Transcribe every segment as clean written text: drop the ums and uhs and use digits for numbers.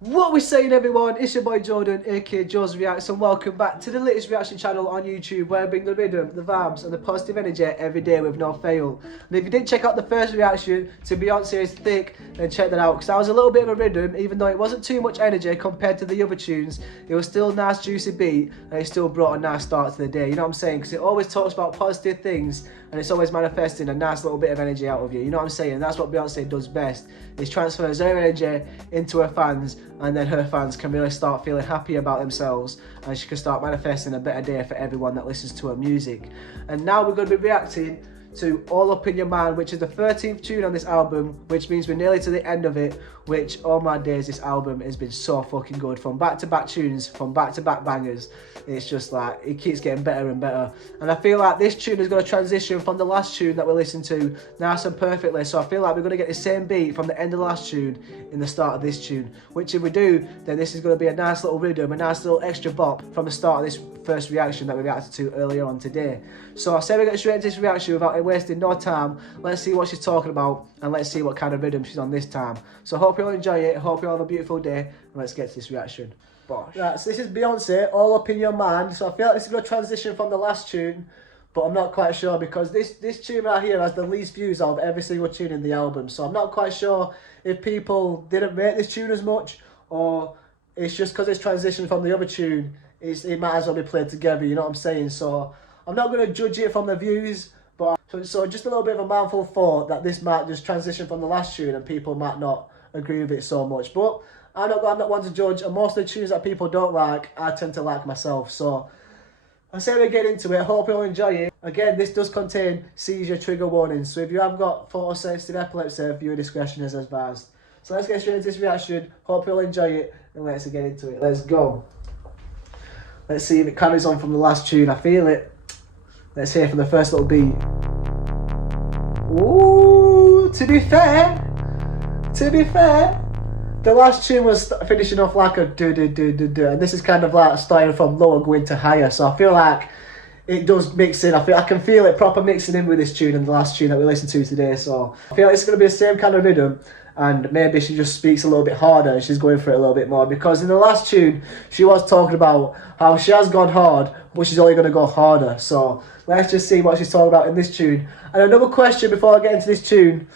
What we saying, everyone? It's your boy Jordan, aka Joe's Reacts, and welcome back to the latest reaction channel on YouTube, where I bring the rhythm, the vibes, and the positive energy every day with no fail. And if you didn't check out the first reaction to Beyoncé's Thick, then check that out, because that was a little bit of a rhythm. Even though it wasn't too much energy compared to the other tunes, it was still a nice juicy beat, and it still brought a nice start to the day. You know what I'm saying? Because it always talks about positive things, and it's always manifesting a nice little bit of energy out of you. You know what I'm saying? And that's what Beyoncé does best, is transfers her energy into her fans, and then her fans can really start feeling happy about themselves, and she can start manifesting a better day for everyone that listens to her music. And now we're going to be reacting to All Up In Your Mind, which is the 13th tune on this album, which means we're nearly to the end of it, which, oh my days, this album has been so fucking good. From back-to-back tunes, from back-to-back bangers, it's just like, it keeps getting better and better. And I feel like this tune is going to transition from the last tune that we listened to nice and perfectly, so I feel like we're going to get the same beat from the end of the last tune in the start of this tune, which if we do, then this is going to be a nice little rhythm, a nice little extra bop from the start of this first reaction that we reacted to earlier on today. So I say we get straight into this reaction without wasting no time. Let's see what she's talking about, and let's see what kind of rhythm she's on this time. So I hope you all enjoy it, hope you all have a beautiful day, and let's get to this reaction. Bosh. Right, so this is Beyoncé, All Up In Your Mind. So I feel like this is going to transition from the last tune, but I'm not quite sure, because this tune right here has the least views out of every single tune in the album. So I'm not quite sure if people didn't rate this tune as much, or it's just because it's transitioned from the other tune, it might as well be played together, you know what I'm saying? So I'm not going to judge it from the views, but so just a little bit of a mindful thought that this might just transition from the last tune and people might not agree with it so much. But I'm not one to judge, and most of the tunes that people don't like, I tend to like myself. So I say we get into it. Hope you all enjoy it. Again, this does contain seizure trigger warnings, so if you have got photosensitive epilepsy, viewer discretion is advised. So let's get straight into this reaction. Hope you all enjoy it, and let's get into it. Let's go. Let's see if it carries on from the last tune. I feel it. Let's hear from the first little beat. Ooh, to be fair, the last tune was finishing off like a do, and this is kind of like starting from lower going to higher. So I feel like it does mix in. I can feel it proper mixing in with this tune and the last tune that we listened to today. So I feel like it's going to be the same kind of rhythm, and maybe she just speaks a little bit harder and she's going for it a little bit more, because in the last tune she was talking about how she has gone hard, but she's only going to go harder. So let's just see what she's talking about in this tune. And another question before I get into this tune: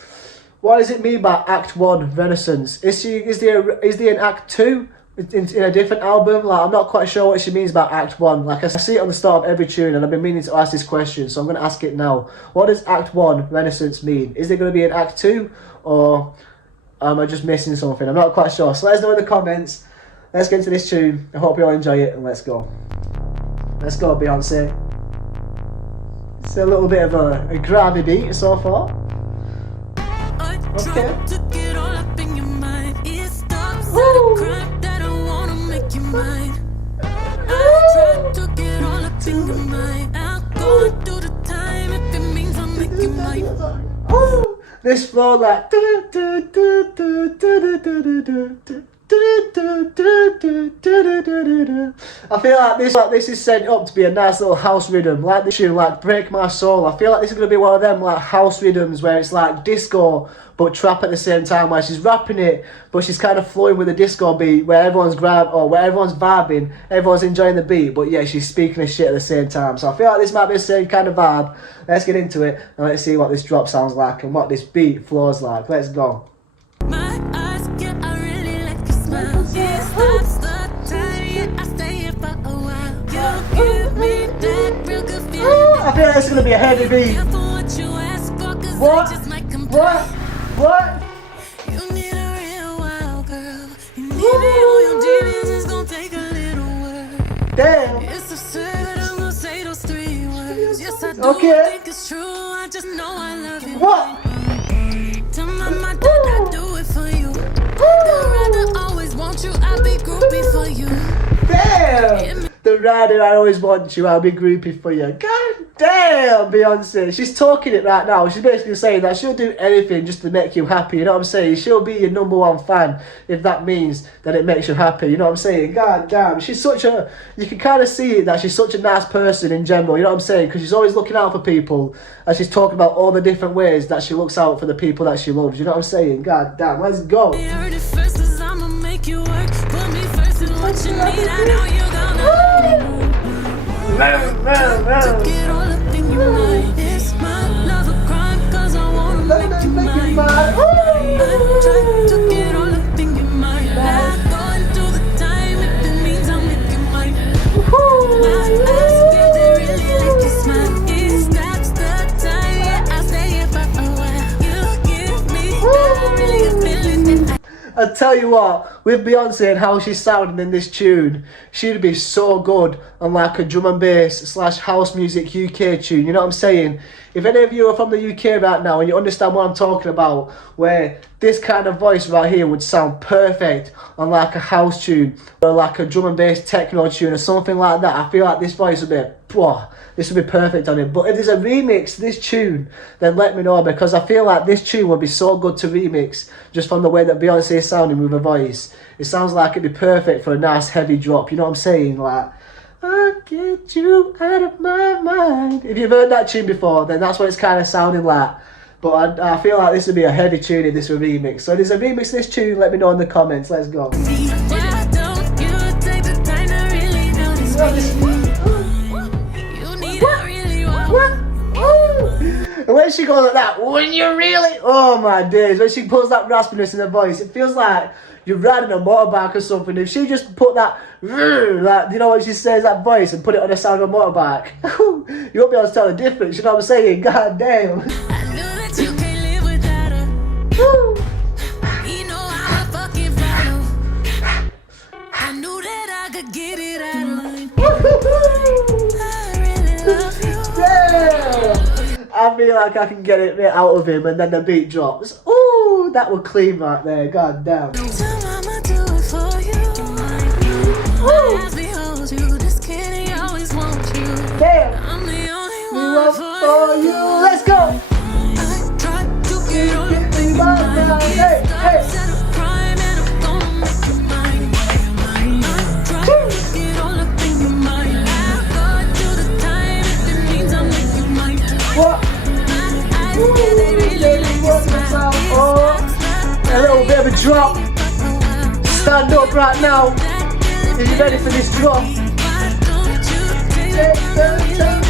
what does it mean by Act 1 Renaissance? Is there an Act 2 in a different album? Like, I'm not quite sure what she means by Act 1. Like, I see it on the start of every tune, and I've been meaning to ask this question, so I'm going to ask it now. What does Act 1 Renaissance mean? Is there going to be an Act 2, or am I just missing something? I'm not quite sure. So let us know in the comments. Let's get into this tune. I hope you all enjoy it, and let's go. Let's go, Beyoncé. It's a little bit of a grimy beat so far. Okay. This flow like I feel like this is set up to be a nice little house rhythm, like this tune, like Break My Soul. I feel like this is going to be one of them like house rhythms where it's like disco but trap at the same time, where she's rapping it but she's kind of flowing with the disco beat, where everyone's vibing, everyone's enjoying the beat, but yeah, she's speaking the shit at the same time. So I feel like this might be the same kind of vibe. Let's get into it and let's see what this drop sounds like and what this beat flows like. Let's go. I feel like it's gonna be a heavy beat. What? You need a real wild girl. You need me on your demons, it's gonna take a little work. Damn. It's absurd, I'm gonna say those 3 words. Yes, I do think it's true, I just know I love you. What? Tell my mind that I do it for you. I'd rather always want you, I'll be groupie for you. Damn. The rider, I always want you, I'll be groupie for you. God damn, Beyoncé. She's talking it right now. She's basically saying that she'll do anything just to make you happy, you know what I'm saying? She'll be your #1 fan if that means that it makes you happy, you know what I'm saying? God damn, she's such a, you can kind of see it, that she's such a nice person in general, you know what I'm saying? Because she's always looking out for people, and she's talking about all the different ways that she looks out for the people that she loves, you know what I'm saying? God damn, let's go. You heard it first, 'cause I'ma make you work. what you need, I know you gonna get all up in your mind. It's my love a crime, cause I wanna make you mine. I try to get all up in your mind. Not going through the time if it means I'll make you mine. My eyes get they really like you smile. It stops the time, yeah, I'll stay here for a while. You give me that really a feeling that I tell you what, with Beyonce and how she's sounding in this tune, she'd be so good on like a drum and bass / house music UK tune, you know what I'm saying? If any of you are from the UK right now and you understand what I'm talking about, where this kind of voice right here would sound perfect on like a house tune or like a drum and bass techno tune or something like that, I feel like this voice would be, whoa, this would be perfect on it. But if there's a remix to this tune, then let me know, because I feel like this tune would be so good to remix just from the way that Beyonce is sounding with her voice. It sounds like it'd be perfect for a nice heavy drop, you know what I'm saying? Like, I'll get you out of my mind. If you've heard that tune before, then that's what it's kind of sounding like. But I feel like this would be a heavy tune if this were remix. So if there's a remix to this tune, let me know in the comments. Let's go. why don't you take the time to really notice me? You need I really want. And when she goes like that, when you really, oh my days, when she puts that raspiness in her voice, it feels like you're riding a motorbike or something. If she just put that, like, you know what she says, that voice, and put it on the sound of a motorbike, you won't be able to tell the difference, you know what I'm saying? God damn. I knew that you can't live without her. You know I'm a fucking problem. I knew that I could get it out of line. I really love you. Yeah. I feel like I can get it out of him, and then the beat drops. Ooh, that was clean right there. God damn. Tell mama do it for you. As behold you, this kitty always wants you. Damn. I'm the only We one want for you. Let's go. I tried to get all Get up me in your right mind. now. Hey, hey. Instead of crying, and I'm gonna make you mine. I tried to get all up in your mind. I'll go through the time if it means I'll make you mine. What? My eyes get they really like you smile. Oh, a little bit of a drop. Stand up right now. Are you ready for this drop? Take the time.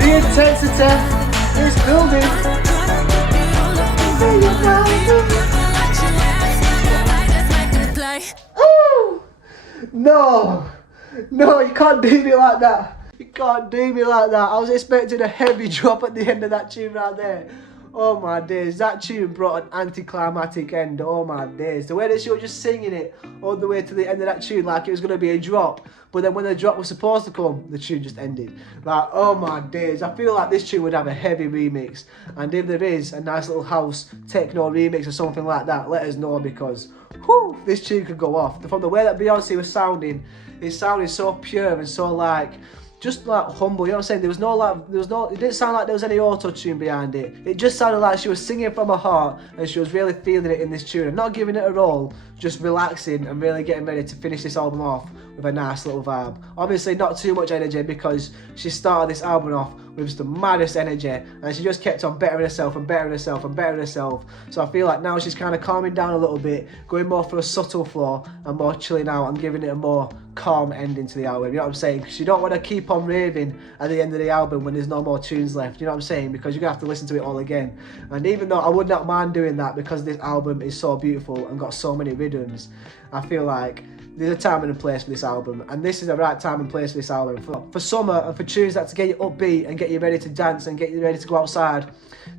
The intensity is building. Ooh. No, you can't do me like that. You can't do me like that. I was expecting a heavy drop at the end of that tune right there. Oh my days, that tune brought an anticlimactic end. Oh my days, the way that she was just singing it all the way to the end of that tune like it was going to be a drop, but then when the drop was supposed to come, the tune just ended. Like, oh my days, I feel like this tune would have a heavy remix, and if there is a nice little house techno remix or something like that, let us know, because whew, this tune could go off. From the way that Beyonce was sounding, it sounded so pure and so like, just like humble, you know what I'm saying? There was no, it didn't sound like there was any auto-tune behind it. It just sounded like she was singing from her heart and she was really feeling it in this tune and not giving it a roll, just relaxing and really getting ready to finish this album off with a nice little vibe. Obviously not too much energy, because she started this album off with the maddest energy and she just kept on bettering herself and bettering herself and bettering herself. So I feel like now she's kind of calming down a little bit, going more for a subtle flow and more chilling out and giving it a more calm ending to the album, you know what I'm saying? Because you don't want to keep on raving at the end of the album when there's no more tunes left, you know what I'm saying? Because you're going to have to listen to it all again. And even though I would not mind doing that, because this album is so beautiful and got so many rhythms, I feel like there's a time and a place for this album, and this is the right time and place for this album. For summer and for tunes that to get you upbeat and get you ready to dance and get you ready to go outside,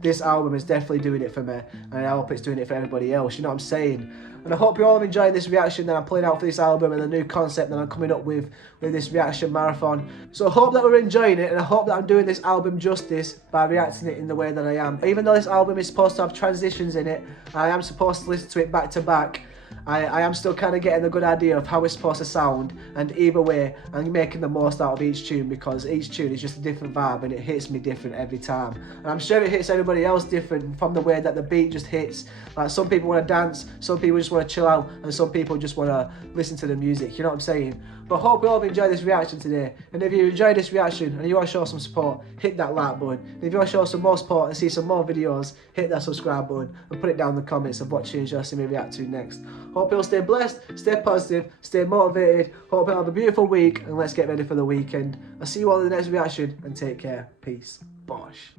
this album is definitely doing it for me, and I hope it's doing it for everybody else, you know what I'm saying? And I hope you all have enjoyed this reaction that I'm putting out for this album and the new concept that I'm coming up with this reaction marathon. So I hope that we're enjoying it, and I hope that I'm doing this album justice by reacting it in the way that I am. Even though this album is supposed to have transitions in it, I am supposed to listen to it back to back. I am still kind of getting a good idea of how it's supposed to sound, and either way I'm making the most out of each tune, because each tune is just a different vibe and it hits me different every time, and I'm sure it hits everybody else different from the way that the beat just hits. Like some people want to dance, some people just want to chill out, and some people just want to listen to the music, you know what I'm saying? But hope you all have enjoyed this reaction today, and if you enjoyed this reaction and you want to show some support, hit that like button, and if you want to show some more support and see some more videos, hit that subscribe button and put it down in the comments of what tunes you'll see me react to next. Hope you all stay blessed, stay positive, stay motivated, hope you all have a beautiful week, and let's get ready for the weekend. I'll see you all in the next reaction, and take care. Peace. Bosh.